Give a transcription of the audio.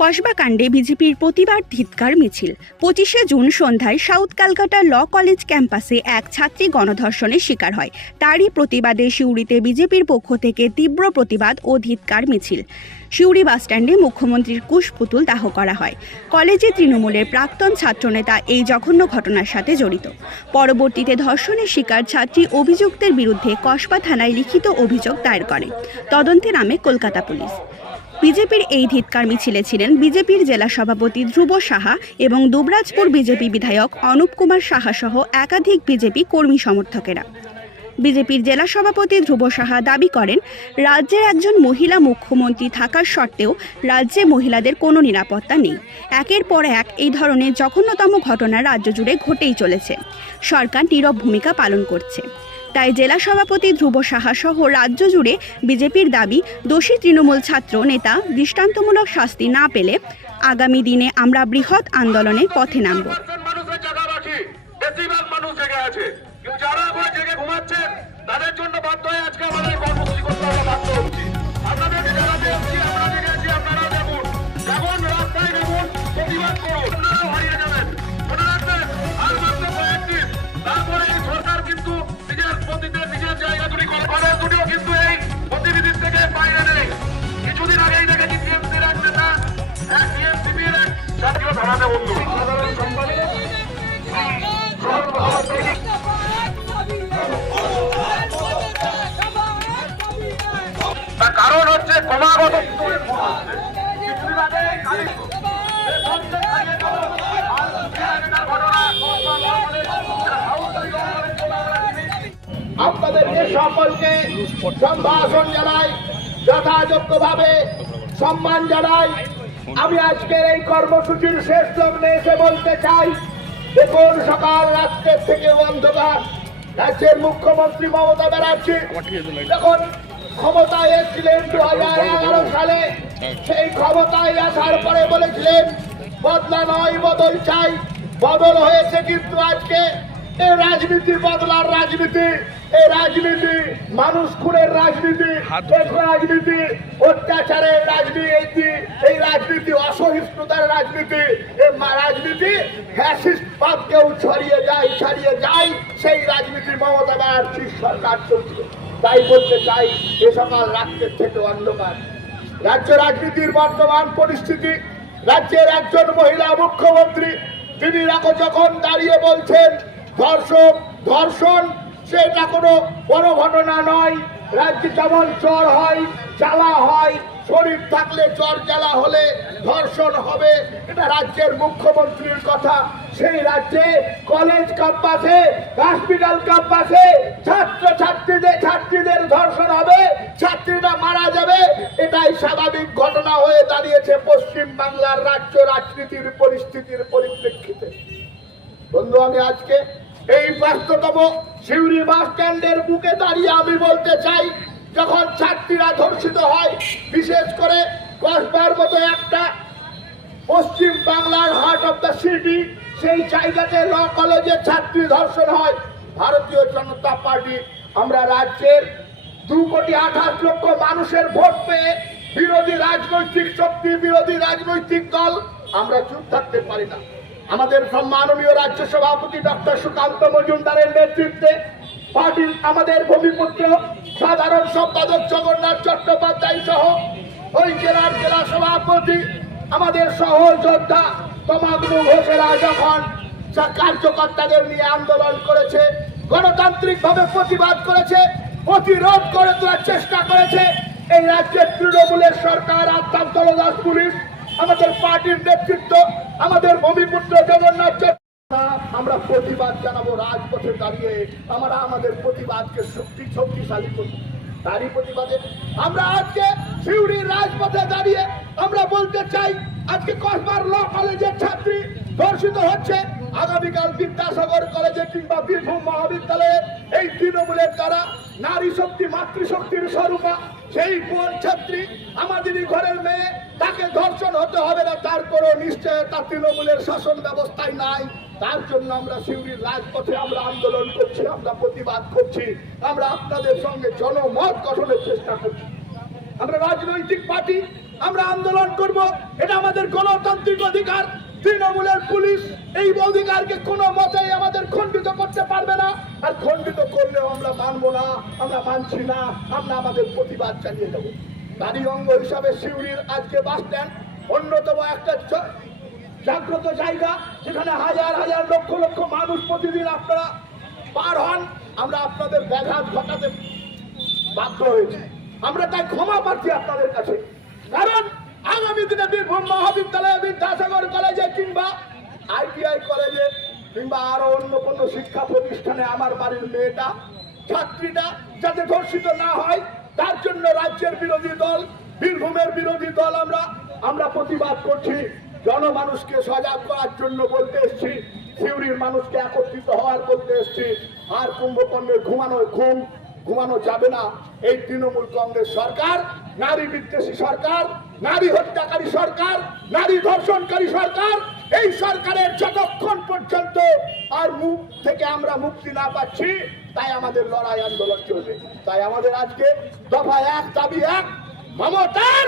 কসবা কাণ্ডে বিজেপির প্রতিবাদ ধিক্কার মিছিল। 25শে জুন সন্ধ্যায় সাউথ ক্যালকাটা ল কলেজ ক্যাম্পাসে এক ছাত্রী গণধর্ষণের শিকার হয়। তারই প্রতিবাদে সিউড়িতে বিজেপির পক্ষ থেকে তীব্র প্রতিবাদ ও ধিক্কার মিছিল। সিউড়ি বাসস্ট্যান্ডে মুখ্যমন্ত্রীর কুশপুতুল দাহ করা হয়। কলেজে তৃণমূলের প্রাক্তন ছাত্রনেতা এই জঘন্য ঘটনার সাথে জড়িত। পরবর্তীতে ধর্ষণের শিকার ছাত্রী অভিযুক্তের বিরুদ্ধে কসবা থানায় লিখিত অভিযোগ দায়ের করে। তদন্তে নামে কলকাতা পুলিশ। বিজেপির এই ধিক্কার মিছিলে ছিলেন বিজেপির জেলা সভাপতি ধ্রুব সাহা এবং দুবরাজপুর বিজেপি বিধায়ক অনুপ কুমার সাহা সহ একাধিক বিজেপি কর্মী সমর্থকেরা। বিজেপির জেলা সভাপতি ধ্রুব সাহা দাবি করেন, রাজ্যের একজন মহিলা মুখ্যমন্ত্রী থাকার সত্ত্বেও রাজ্যে মহিলাদের কোনো নিরাপত্তা নেই। একের পর এক এই ধরনের জঘন্যতম ঘটনা রাজ্য জুড়ে ঘটেই চলেছে। সরকার নীরব ভূমিকা পালন করছে। তাই জেলা সভাপতি ধ্রুব সাহা সহ রাজ্য জুড়ে বিজেপির দাবি, দোষী তৃণমূল ছাত্র নেতা দৃষ্টান্তমূলক শাস্তি না পেলে আগামী দিনে আমরা বৃহৎ আন্দোলনের পথে নামব। কারণ হচ্ছে ক্রমাগত আপনাদেরকে সকলকে সম্ভাষণ জানাই, যথাযোগ্যভাবে সম্মান জানাই। আমি আজকের এই কর্মসূচির শেষ লগ্নে এসে বলতে চাই, দেখুন সকাল রাত্রের থেকে অন্ধকার। রাজ্যের মুখ্যমন্ত্রী মমতা ব্যানার্জি দেখুন ক্ষমতায় এসেছিলেন 2011 সালে। সেই ক্ষমতায় আসার পরে বলেছিলেন বদলা নয় বদল চাই। বদল হয়েছে, কিন্তু আজকে এই রাজনীতি বদলার রাজনীতি, এই রাজনীতি মানুষ খুনের রাজনীতি, রাজনীতি অত্যাচারের রাজনীতি, এই রাজনীতি অসহিষ্ণুতার রাজনীতি, এই রাজনীতি ফ্যাসিস্ট ভাবকেও ছাড়িয়ে যায় সেই রাজনীতি মমতা ব্যানার্জির সরকার চলছে। তাই বলতে চাই, এ সকাল রাত্রের থেকে অন্ধকার। রাজ্য রাজনীতির বর্তমান পরিস্থিতি, রাজ্যের একজন মহিলা মুখ্যমন্ত্রী তিনি যখন দাঁড়িয়ে বলছেন ধর্ষণ সেটা কোনো বড় ঘটনা নয়। রাজ্যে যেমন জ্বর হয়, জ্বালা হয়, শরীর থাকলে জ্বর জ্বালা হলে ধর্ষণ হবে, এটা রাজ্যের মুখ্যমন্ত্রীর কথা। সেই রাজ্যে কলেজ ক্যাম্পাসে, হসপিটাল ক্যাম্পাসে ছাত্রীদের ধর্ষণ হবে, ছাত্রীরা মারা যাবে, এটাই স্বাভাবিক ঘটনা হয়ে দাঁড়িয়েছে পশ্চিম বাংলার রাজ্য রাজনীতির পরিস্থিতির পরিপ্রেক্ষিতে। বন্ধু, আমি আজকে এই ব্যস্ততম সিউড়ি বাস স্ট্যান্ডের বুকে দাঁড়িয়ে আমি বলতে চাই, যখন ছাত্রীরা ধর্ষিত হয়, বিশেষ করে কসবার মতো একটা পশ্চিম বাংলার হার্ট অফ দ্য সিটি, সেই জায়গাতে ল কলেজে ছাত্রী ধর্ষণ হয়, ভারতীয় জনতা পার্টি আমরা রাজ্যের 2,28,00,000 মানুষের ভোট পেয়ে বিরোধী রাজনৈতিক শক্তি, বিরোধী রাজনৈতিক দল আমরা চুপ থাকতে পারি না। আমাদের সম্মাননীয় রাজ্য সভাপতি ডক্টর সুকান্ত মজুমদারের নেতৃত্বে পার্টির আমাদের ভূমিপুত্র সাধারণ সম্পাদক জগন্নাথ চট্টোপাধ্যায় সহ ওই জেলার জেলা সভাপতি আমাদের সহযোদ্ধা তমাগ্নু ঘোষেরা যখন কার্যকর্তাদের নিয়ে আন্দোলন করেছে, গণতান্ত্রিক ভাবে প্রতিবাদ করেছে, প্রতিরোধ করে তোলার চেষ্টা করেছে, এই রাজ্যের তৃণমূলের সরকার, আত্মাম তলদাস পুলিশ, আমাদের পার্টির নেতৃত্ব, আমাদের ভূমিপুত্র জগন্নাথ, আমরা প্রতিবাদ জানাবো রাজপথে দাঁড়িয়ে। আমরা আমাদের প্রতিবাদকে শক্তিশালী করব। তারই প্রতিবাদে আমরা আজকে সিউড়ির রাজপথে দাঁড়িয়ে আমরা বলতে চাই, আজকে কসবার ল কলেজের ছাত্রী ধর্ষিত হচ্ছে, আগামীকাল বিদ্যাসাগর কলেজে কিংবা বীরভূম মহাবিদ্যালয়ে এই তৃণমূলের দ্বারা নারী শক্তি, মাতৃশক্তির স্বরূপা সেই বোন ছাত্রী আমাদেরই ঘরের মেয়ে, তাকে ধর্ষণ হতে হবে না, তার কোনো নিশ্চয়তা তৃণমূলের শাসন ব্যবস্থায় নাই। তার জন্য আমরা সিউড়ির রাজপথে আমরা আন্দোলন করছি, আমরা প্রতিবাদ করছি, আমরা আপনাদের সঙ্গে জনমত গঠনের চেষ্টা করছি। আমরা রাজনৈতিক পার্টি, আমরা আন্দোলন করব, এটা আমাদের গণতান্ত্রিক অধিকার। তৃণমূলের পুলিশ এই অধিকারকে কোনো মতেই আমাদের খণ্ডিত করতে পারবে না, আর খণ্ডিত করলেও আমরা মানবো না, আমরা মানছি না, আমরা আমাদের প্রতিবাদ চালিয়ে দেবো। তারই অঙ্গ হিসাবে সিউড়ির আজকে বাস স্ট্যান্ড অন্যতম একটা জাগ্রত জায়গা, যেখানে হাজার হাজার লক্ষ লক্ষ মানুষ প্রতিদিন আপনারা পার হন। আমরা আপনাদের ব্যাঘাত ঘটাতে বাধ্য হয়েছি, আমরা তাই ক্ষমা প্রার্থী আপনাদের কাছে। কারণ আগামী দিনে বীরভূম মহাবিদ্যালয়ে, বিদ্যাসাগর কলেজে কিংবা ITI কলেজে কিংবা আরো অন্য কোনো শিক্ষা প্রতিষ্ঠানে আমার বাড়ির মেয়েটা, ছাত্রীটা যাতে ধর্ষিত না হয়, তার জন্য রাজ্যের বিরোধী দল, বীরভূমের বিরোধী দল আমরা প্রতিবাদ করছি। জনমানুষকে সজাগ করার জন্য বলতে এসছি, সিউড়ির মানুষকে একত্রিত হওয়ার বলতে এসছি। আর কুম্ভকর্ণের ঘুমানো যাবে না। এই তৃণমূল কংগ্রেস সরকার নারী বিদ্বেষী সরকার, নারী হত্যাকারী সরকার, নারী ধর্ষণকারী সরকার। এই সরকারের যতক্ষণ পর্যন্ত আর মুখ থেকে আমরা মুক্তি না পাচ্ছি, তাই আমাদের লড়াই আন্দোলন চলবে। তাই আমাদের আজকে দফা 1, দাবি 1, মমতার